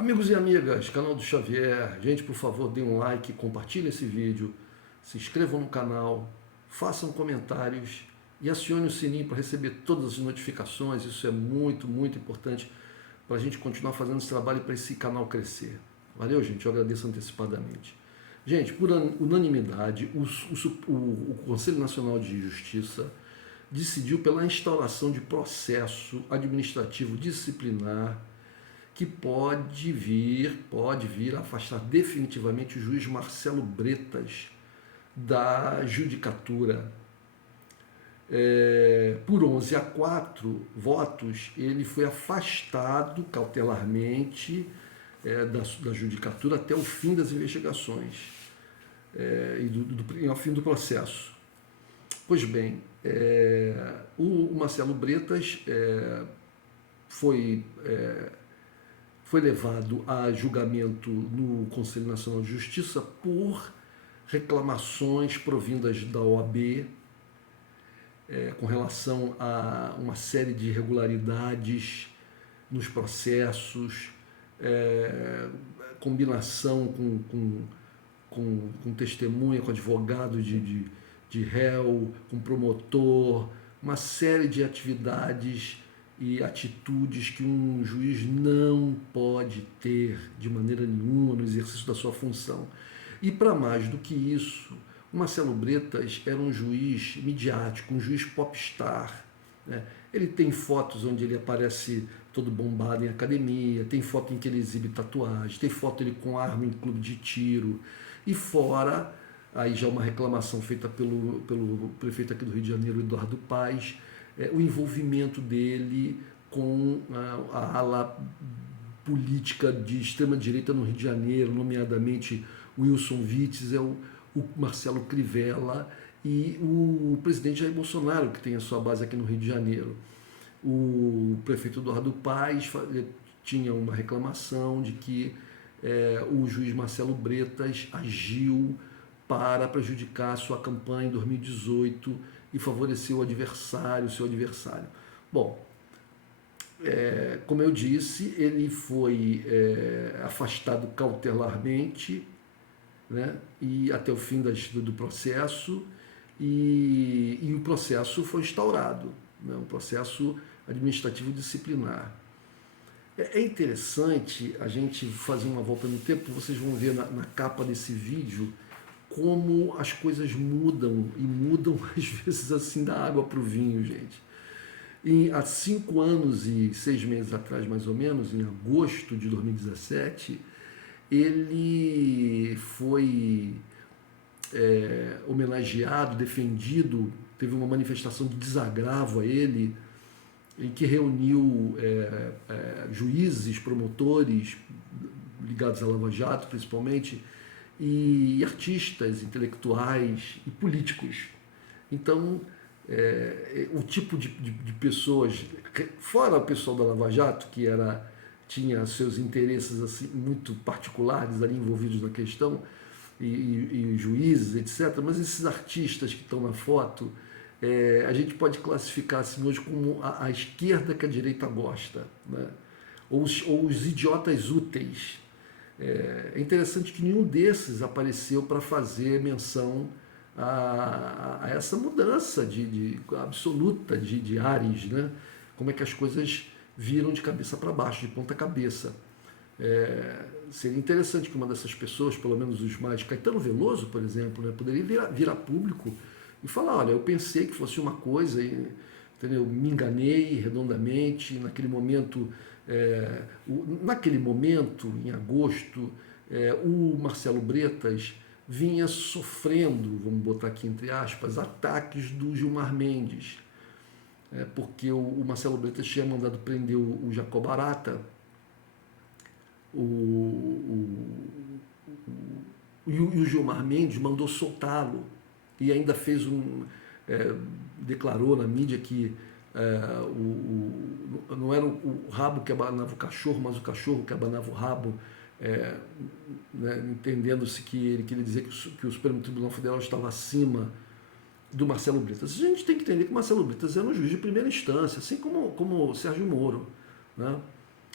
Amigos e amigas, canal do Xavier, gente, por favor, deem um like, compartilhem esse vídeo, se inscrevam no canal, façam comentários e acione o sininho para receber todas as notificações. Isso é muito, muito importante para a gente continuar fazendo esse trabalho e para esse canal crescer. Valeu, gente, eu agradeço antecipadamente. Gente, por unanimidade, o Conselho Nacional de Justiça decidiu pela instauração de processo administrativo disciplinar que pode vir a afastar definitivamente o juiz Marcelo Bretas da judicatura. Por 11-4 votos, ele foi afastado cautelarmente da judicatura até o fim das investigações e ao fim do processo. Pois bem, o Marcelo Bretas foi levado a julgamento no Conselho Nacional de Justiça por reclamações provindas da OAB com relação a uma série de irregularidades nos processos, combinação com testemunha, com advogado de réu, com promotor, uma série de atividades e atitudes que um juiz não pode ter de maneira nenhuma no exercício da sua função. E para mais do que isso, o Marcelo Bretas era um juiz midiático, um juiz popstar, né? Ele tem fotos onde ele aparece todo bombado em academia, tem foto em que ele exibe tatuagem, tem foto ele com arma em clube de tiro, e fora, aí já uma reclamação feita pelo prefeito aqui do Rio de Janeiro, Eduardo Paes, o envolvimento dele com a ala política de extrema-direita no Rio de Janeiro, nomeadamente Wilson Witzel, o Marcelo Crivella e o presidente Jair Bolsonaro, que tem a sua base aqui no Rio de Janeiro. O prefeito Eduardo Paes tinha uma reclamação de que o juiz Marcelo Bretas agiu para prejudicar a sua campanha em 2018 e favorecer seu adversário. Bom, como eu disse, ele foi afastado cautelarmente, né, e até o fim do processo, e o processo foi instaurado, né, um processo administrativo disciplinar. É interessante a gente fazer uma volta no tempo. Vocês vão ver na capa desse vídeo como as coisas mudam, e mudam às vezes assim da água para o vinho, gente. Há 5 anos e 6 meses atrás, mais ou menos, em agosto de 2017, ele foi homenageado, defendido, teve uma manifestação de desagravo a ele, em que reuniu juízes, promotores ligados à Lava Jato, principalmente, e artistas, intelectuais e políticos. Então, o tipo de pessoas, fora o pessoal da Lava Jato, que tinha seus interesses assim, muito particulares ali envolvidos na questão, e juízes, etc., mas esses artistas que estão na foto, a gente pode classificar assim hoje como a esquerda que a direita gosta, né? ou os idiotas úteis. É interessante que nenhum desses apareceu para fazer menção a essa mudança absoluta de ares, né? Como é que as coisas viram de cabeça para baixo, de ponta cabeça. Seria interessante que uma dessas pessoas, pelo menos os mais, Caetano Veloso, por exemplo, né, poderia vir a público e falar: olha, eu pensei que fosse uma coisa, entendeu? Me enganei redondamente, naquele momento, em agosto, o Marcelo Bretas vinha sofrendo, vamos botar aqui entre aspas, ataques do Gilmar Mendes, porque o Marcelo Bretas tinha mandado prender o Jacob Arata, e o Gilmar Mendes mandou soltá-lo, e ainda fez declarou na mídia que não era o rabo que abanava o cachorro, mas o cachorro que abanava o rabo, né, entendendo-se que ele queria dizer que o Supremo Tribunal Federal estava acima do Marcelo Bretas. A gente tem que entender que o Marcelo Bretas era um juiz de primeira instância, assim como o Sérgio Moro, né?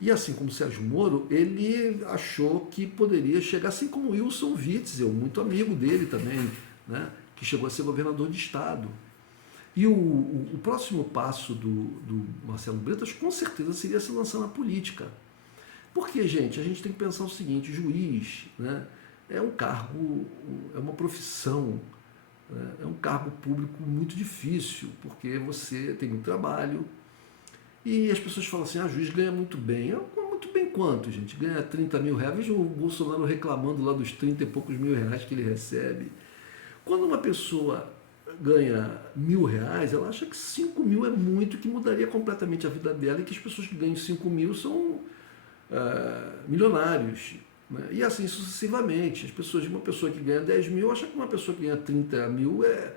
E assim como Sérgio Moro, ele achou que poderia chegar, assim como Wilson Witzel, muito amigo dele também, né, que chegou a ser governador de estado. E o próximo passo do Marcelo Bretas, com certeza, seria se lançar na política. Porque, gente, a gente tem que pensar o seguinte: juiz, né, é um cargo, é uma profissão, né, é um cargo público muito difícil, porque você tem muito trabalho, e as pessoas falam assim: juiz ganha muito bem. Muito bem quanto, gente? Ganha 30 mil reais. Veja o Bolsonaro reclamando lá dos 30 e poucos mil reais que ele recebe. Quando uma pessoa ganha R$ 1.000, ela acha que 5.000 é muito, que mudaria completamente a vida dela, e que as pessoas que ganham 5.000 são milionários. Né? E assim sucessivamente. As pessoas, uma pessoa que ganha 10.000 acha que uma pessoa que ganha 30.000 é.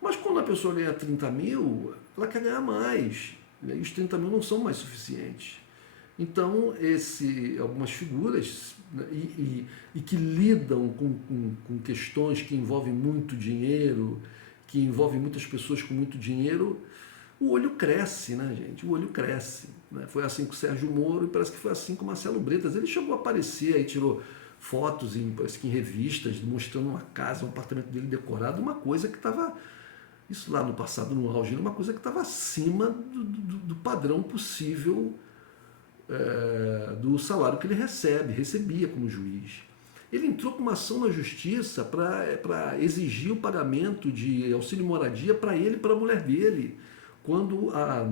Mas quando a pessoa ganha 30.000, ela quer ganhar mais. Né? E os 30.000 não são mais suficientes. Então, algumas figuras, né, e que lidam com questões que envolvem muito dinheiro, que envolvem muitas pessoas com muito dinheiro, o olho cresce, né, gente? O olho cresce. Né? Foi assim com o Sérgio Moro e parece que foi assim com o Marcelo Bretas. Ele chegou a aparecer, aí tirou fotos, parece que em revistas, mostrando uma casa, um apartamento dele decorado, uma coisa que estava, isso lá no passado, no auge, uma coisa que estava acima do padrão possível do salário que ele recebia como juiz. Ele entrou com uma ação na justiça para exigir o pagamento de auxílio moradia para ele e para a mulher dele, quando a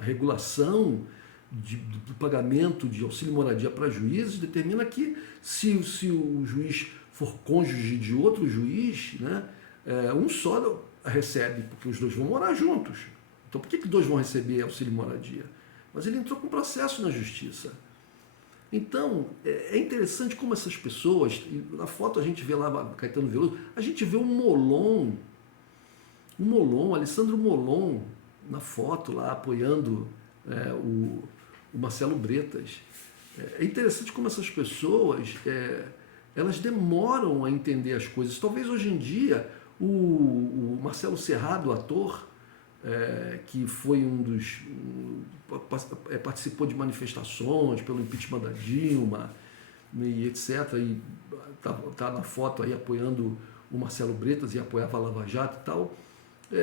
regulação do pagamento de auxílio moradia para juízes determina que se o juiz for cônjuge de outro juiz, né, um só recebe, porque os dois vão morar juntos. Então por que dois vão receber auxílio moradia? Mas ele entrou com processo na justiça. Então, é interessante como essas pessoas, na foto a gente vê lá Caetano Veloso, a gente vê o Alessandro Molon, na foto lá, apoiando o Marcelo Bretas. É interessante como essas pessoas, elas demoram a entender as coisas. Talvez hoje em dia, o Marcelo Serrado, ator, que foi participou de manifestações pelo impeachment da Dilma e etc. E tá na foto aí apoiando o Marcelo Bretas e apoiava a Lava Jato e tal.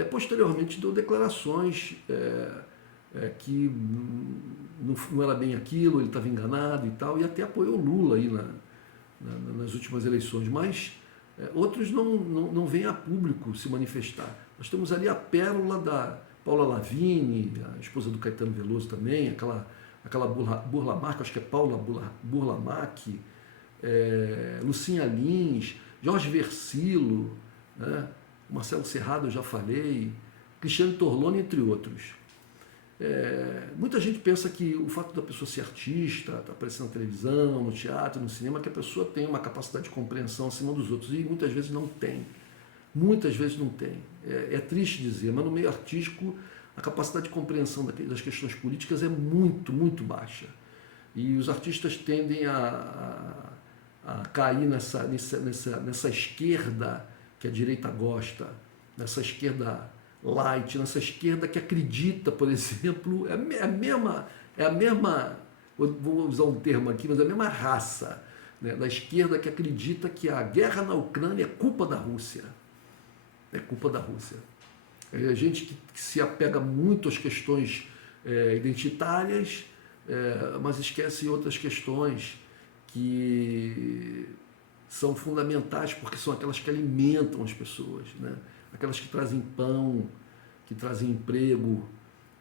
Posteriormente deu declarações que não era bem aquilo, ele estava enganado e tal, e até apoiou Lula aí nas últimas eleições, mas outros não vêm a público se manifestar. Nós temos ali a pérola da Paula Lavigne, a esposa do Caetano Veloso também, aquela Burlamac, acho que é Paula Burlamac, Lucinha Lins, Jorge Versilo, né? Marcelo Serrado, eu já falei, Cristiano Torlone, entre outros. Muita gente pensa que o fato da pessoa ser artista, estar aparecendo na televisão, no teatro, no cinema, que a pessoa tem uma capacidade de compreensão acima dos outros, e muitas vezes não tem. Muitas vezes não tem. É triste dizer, mas no meio artístico a capacidade de compreensão das questões políticas é muito, muito baixa. E os artistas tendem a cair nessa esquerda que a direita gosta, nessa esquerda light, nessa esquerda que acredita, por exemplo, é a mesma, vou usar um termo aqui, mas é a mesma raça, né, da esquerda que acredita que a guerra na Ucrânia é culpa da Rússia. É culpa da Rússia. É gente que se apega muito às questões identitárias, mas esquece outras questões que são fundamentais, porque são aquelas que alimentam as pessoas, né? Aquelas que trazem pão, que trazem emprego,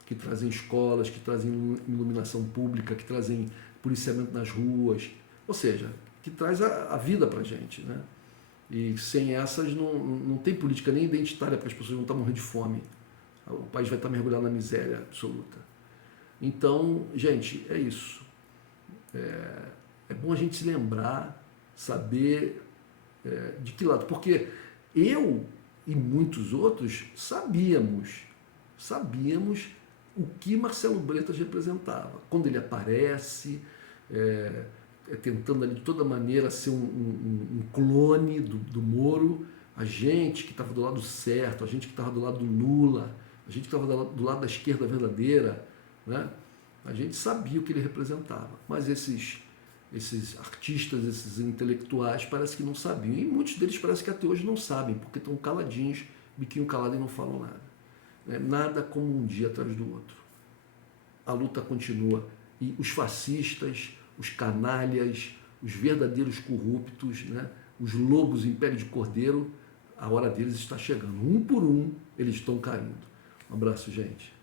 que trazem escolas, que trazem iluminação pública, que trazem policiamento nas ruas, ou seja, que traz a vida para a gente, né? E sem essas não tem política nem identitária, porque as pessoas vão estar morrendo de fome. O país vai estar mergulhado na miséria absoluta. Então, gente, é isso. É bom a gente se lembrar, saber de que lado. Porque eu e muitos outros sabíamos o que Marcelo Bretas representava. Quando ele aparece, tentando ali de toda maneira ser um clone do Moro, a gente que estava do lado certo, a gente que estava do lado do Lula, a gente que estava do lado da esquerda verdadeira, né? A gente sabia o que ele representava, mas esses artistas, esses intelectuais, parece que não sabiam. E muitos deles parece que até hoje não sabem, porque estão caladinhos, biquinho calado e não falam nada. Nada como um dia atrás do outro. A luta continua. E os fascistas, os canalhas, os verdadeiros corruptos, né? Os lobos em pele de cordeiro, a hora deles está chegando. Um por um, eles estão caindo. Um abraço, gente.